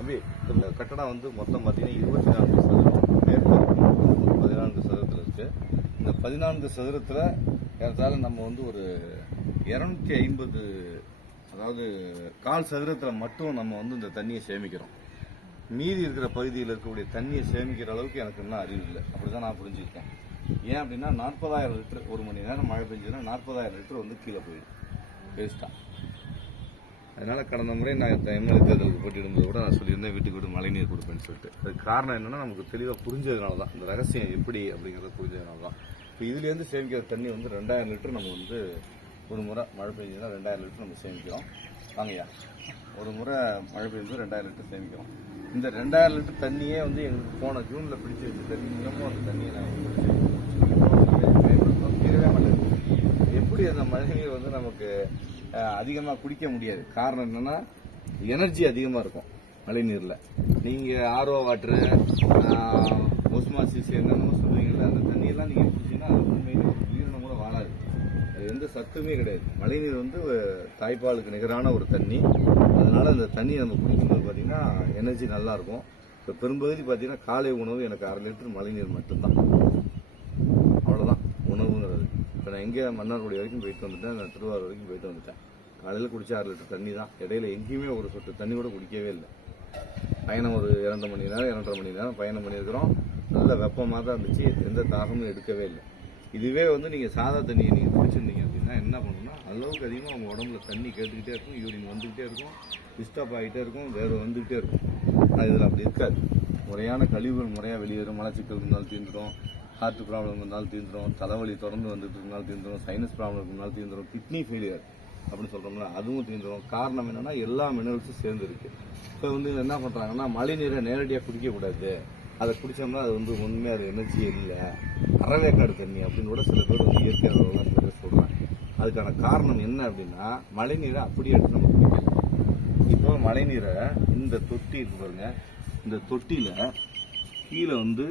தம்பி இந்த கட்டடம் வந்து மொத்தம் பார்த்தீங்கன்னா இருபத்தி நான்கு சதுரம் மேற்பரப்பு பதினான்கு சதுரத்தில் இருக்கு. இந்த பதினான்கு சதுரத்தில் ஏறத்தாழ நம்ம வந்து ஒரு இரநூத்தி ஐம்பது அதாவது கால் சதுரத்தில் மட்டும் நம்ம வந்து இந்த தண்ணியை சேமிக்கிறோம். மீதி இருக்கிற பகுதியில் இருக்கக்கூடிய தண்ணியை சேமிக்கிற அளவுக்கு எனக்கு இன்னும் அறிவு இல்லை. அப்படி தான் நான் புரிஞ்சுருக்கேன் ஏன் அப்படின்னா நாற்பதாயிரம் லிட்டர் ஒரு மணி நேரம் மழை பெஞ்சதுன்னா நாற்பதாயிரம் லிட்டர் வந்து கீழே போயிடும். வேஸ்ட்டாக அதனால் கடந்த முறை நான் எம்எல்ஏ தேர்தலுக்கு போட்டியிடும்போது கூட நான் சொல்லியிருந்தேன் வீட்டுக்கு வீடு மழைநீர் கொடுப்பேன்னு சொல்லிட்டு. அதுக்கு காரணம் என்னென்னா நமக்கு தெளிவாக புரிஞ்சதுனால தான். இந்த ரகசியம் எப்படி அப்படிங்கிறத புரிஞ்சதுனால தான். இப்போ இதுலேருந்து சேமிக்கிற தண்ணி வந்து ரெண்டாயிரம் லிட்டர் நம்ம வந்து ஒரு முறை மழை பெஞ்சதுன்னா ரெண்டாயிரம் லிட்டர் நம்ம சேமிக்கிறோம். வாங்கய்யா. ஒரு முறை மழை பெய்யும்போது ரெண்டாயிரம் லிட்டர் சேமிக்கிறோம். இந்த ரெண்டாயிரம் லிட்டர் தண்ணியே வந்து எங்களுக்கு போன ஜூனில் பிடிச்சி வச்ச தண்ணி இன்னமும் அந்த தண்ணியை நாங்கள் தீரவே மாட்டேங்குது. எப்படி அந்த மழைநீர் வந்து நமக்கு அதிகமாக குடிக்க முடியாது. காரணம் என்னன்னா எனர்ஜி அதிகமாக இருக்கும் மழைநீரில். நீங்கள் ஆர்ஓ வாட்டரு ஒஸ்மாசிஸ் என்னென்னமோ சொல்லுவீங்களா அந்த தண்ணியெல்லாம் நீங்கள் குடிச்சீங்கன்னா அது உண்மையிலே ஒரு உயிரினம் கூட வாழாது. அது எந்த சத்துமே கிடையாது. மழைநீர் வந்து தாய்ப்பாலுக்கு நிகரான ஒரு தண்ணி. அதனால் அந்த தண்ணியை நம்ம குடிக்கும்போது பார்த்தீங்கன்னா எனர்ஜி நல்லாயிருக்கும் இப்போ பெரும்பகுதி பார்த்தீங்கன்னா காலை உணவு எனக்கு அரை லிட்டர் மழைநீர் மட்டும்தான். இப்போ நான் எங்கே மன்னார்குடி வரைக்கும் போயிட்டு வந்துட்டேன். நான் திருவாரூர் வரைக்கும் போயிட்டு வந்துட்டேன். காலையில் குடிச்ச ஆறு லிட்டர் தண்ணி தான். இடையில எங்கேயுமே ஒரு சொட்டு தண்ணி கூட குடிக்கவே இல்லை. பயணம் ஒரு இரண்டு மணி நேரம் இரண்டரை மணி நேரம் பயணம் பண்ணியிருக்கிறோம். நல்ல வெப்பமாக தான் இருந்துச்சு. எந்த தாகமும் எடுக்கவே இல்லை. இதுவே வந்து நீங்கள் சாதா தண்ணியை நீங்கள் குடிச்சிருந்தீங்க அப்படின்னா என்ன பண்ணணும்னா அளவுக்கு அதிகமாக உங்கள் உடம்புல தண்ணி கேட்டுக்கிட்டே இருக்கும் யூரின் வந்துக்கிட்டே இருக்கும் டிஸ்டர்ப் ஆகிட்டே இருக்கும் வேறு வந்துக்கிட்டே இருக்கும். ஆனால் இதில் அப்படி இருக்காது. முறையான கழிவுகள் முறையாக வெளியேறும். மலச்சிக்கல் இருந்தாலும் தீர்ந்துடும் ஹார்ட் ப்ராப்ளம் இருந்தாலும் தீர்ந்துடும் தலைவலி தொடர்ந்து வந்துட்டு இருந்தாலும் தீர்ந்துடும் சைனஸ் ப்ராப்ளம் இருந்தாலும் தீர்ந்துடும் கிட்னி ஃபெயிலியர் அப்படின்னு சொல்கிறோம்னா அதுவும் தீர்ந்துடும் காரணம் என்னென்னா எல்லா மினரல்ஸும் சேர்ந்துருக்கு இப்போ வந்து என்ன பண்ணுறாங்கன்னா மழை நீரை நேரடியாக குடிக்கக்கூடாது. அதை குடித்தோம்னா அது வந்து உண்மையாக அது எனர்ஜியே இல்லை. அறவேக்காடு தண்ணி அப்படின்னு கூட சில பேர் வந்து இயற்கை அளவுலாம் சில பேர் சொல்கிறாங்க அதுக்கான காரணம் என்ன அப்படின்னா மழை நீரை அப்படியே எடுத்து நம்ம குடிக்கலாம். இப்போ மழை நீரை இந்த தொட்டி இருக்கு பாருங்க. இந்த தொட்டியில் கீழே வந்து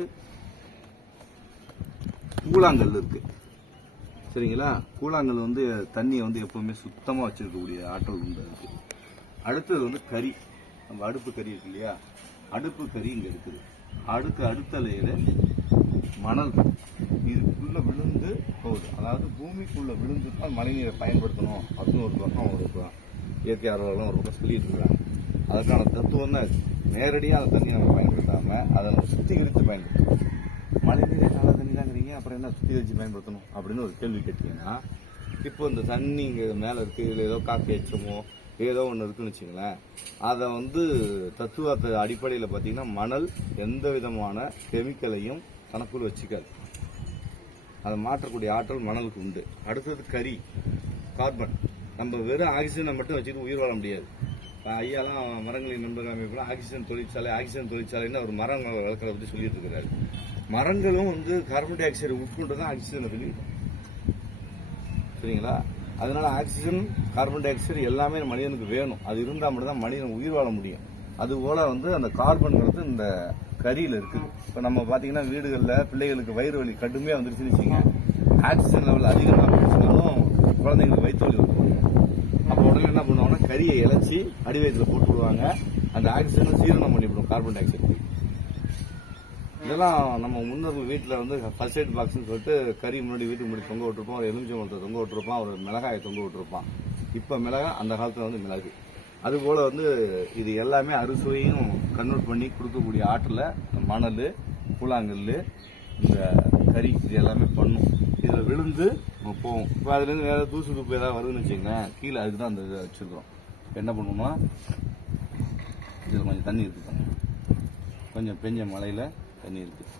கூழாங்கல் இருக்கு. சரிங்களா? கூழாங்கல் வந்து தண்ணியை வந்து எப்பவுமே சுத்தமா வச்சிருக்கக்கூடிய ஆற்றல் உண்டு இருக்குது அடுத்தது வந்து கறி. நம்ம அடுப்பு கறி இருக்கு இல்லையா? அடுப்பு கறி இங்க இருக்குது. அடுக்கு அடுத்த லேயரு மணல் இதுக்குள்ள விழுந்து போகுது. அதாவது பூமிக்குள்ள விழுந்து தான் மழைநீரை பயன்படுத்தணும் அப்படின்னு ஒரு பக்கம் ஒரு பக்கம் இயற்கை ஆர்வலர்களும் ஒரு பக்கம் சொல்லிட்டு இருக்கிறாங்க அதுக்கான தத்துவம் தான் நேரடியாக அந்த தண்ணியை நம்ம பயன்படுத்தாம அதை நம்ம சுத்திகரித்து பயன்படுத்தணும். மழை நீரே நல்ல தண்ணி தாங்கிறீங்க அப்புறம் என்ன சுத்திகரித்து பயன்படுத்தணும் அப்படின்னு ஒரு கேள்வி கேட்டீங்கன்னா இப்போ இந்த தண்ணி இங்கே மேலே இருக்குது இதில் ஏதோ காஃபி அச்சமோ ஏதோ ஒன்று இருக்குன்னு வச்சுங்களேன் அதை வந்து தத்துவத்தை அடிப்படையில் பார்த்தீங்கன்னா மணல் எந்த விதமான கெமிக்கலையும் தனக்குள் வச்சுக்காது. அதை மாற்றக்கூடிய ஆற்றல் மணலுக்கு உண்டு. அடுத்தது கரி கார்பன். நம்ம வெறும் ஆக்சிஜனை மட்டும் வச்சுட்டு உயிர் வாழ முடியாது. ஐயாலாம் மரங்களின் நண்பர்கள் அமைப்புலாம் ஆக்சிஜன் தொழிற்சாலை ஆக்சிஜன் தொழிற்சாலைன்னு அவர் மரங்களை வளர்க்கறத பற்றி சொல்லிட்டு இருக்கிறாரு. மரங்களும் வந்து கார்பன் டை ஆக்சைடு உட்கொண்டு தான் ஆக்சிஜனை வெளியிடும் சரிங்களா? அதனால ஆக்சிஜன் கார்பன் டை ஆக்சைடு எல்லாமே மனிதனுக்கு வேணும். அது இருந்தால் மட்டும்தான் மனிதன் உயிர் வாழ முடியும். அதுபோல் வந்து அந்த கார்பன்கிறது இந்த கரியில் இருக்குது. இப்போ நம்ம பார்த்தீங்கன்னா வீடுகளில் பிள்ளைகளுக்கு வயிறு வலி கடுமையாக வந்துருச்சுன்னு வச்சுங்க ஆக்சிஜன் லெவல் அதிகமாக போச்சுனாலும் குழந்தைங்களுக்கு வயிற்று வலி வரும் அப்போ உடனே என்ன பண்ணுவாங்கன்னா கரியை இழைச்சி அடி வயத்தில் போட்டு விடுவாங்க. அந்த ஆக்சிஜனை சீரணம் பண்ணிவிடும் கார்பன் டை ஆக்சைடு இதெல்லாம் நம்ம முன்னோர்கள் வீட்டில் வந்து ஃபர்ஸ்ட் எய்ட் பாக்ஸ்னு சொல்லிட்டு கறி முன்னாடி வீட்டுக்கு முன்னாடி தொங்க விட்டுருப்போம். ஒரு எலுமிச்சம்பழத்தை தொங்க விட்டுருப்பான். ஒரு மிளகாயை தொங்க விட்டுருப்பான். இப்போ மிளகா அந்த காலத்தில் வந்து மிளகு. அதுபோல் வந்து இது எல்லாமே அறுசுவையும் கன்வெர்ட் பண்ணி கொடுக்கக்கூடிய ஆற்றில் மணல் கூழாங்கல் இந்த கறி இது எல்லாமே பண்ணும். இதில் விழுந்து போவோம் இப்போ அதுலேருந்து வேறு தூசு துப்பு ஏதாவது வருதுன்னு வச்சுக்கோங்களேன் கீழே அதுக்கு தான் அந்த இதை வச்சுருக்கோம் என்ன பண்ணுவோம்னா இதில் கொஞ்சம் தண்ணி இருக்குது கொஞ்சம் பெஞ்ச மழையில் தண்ணி இருக்குது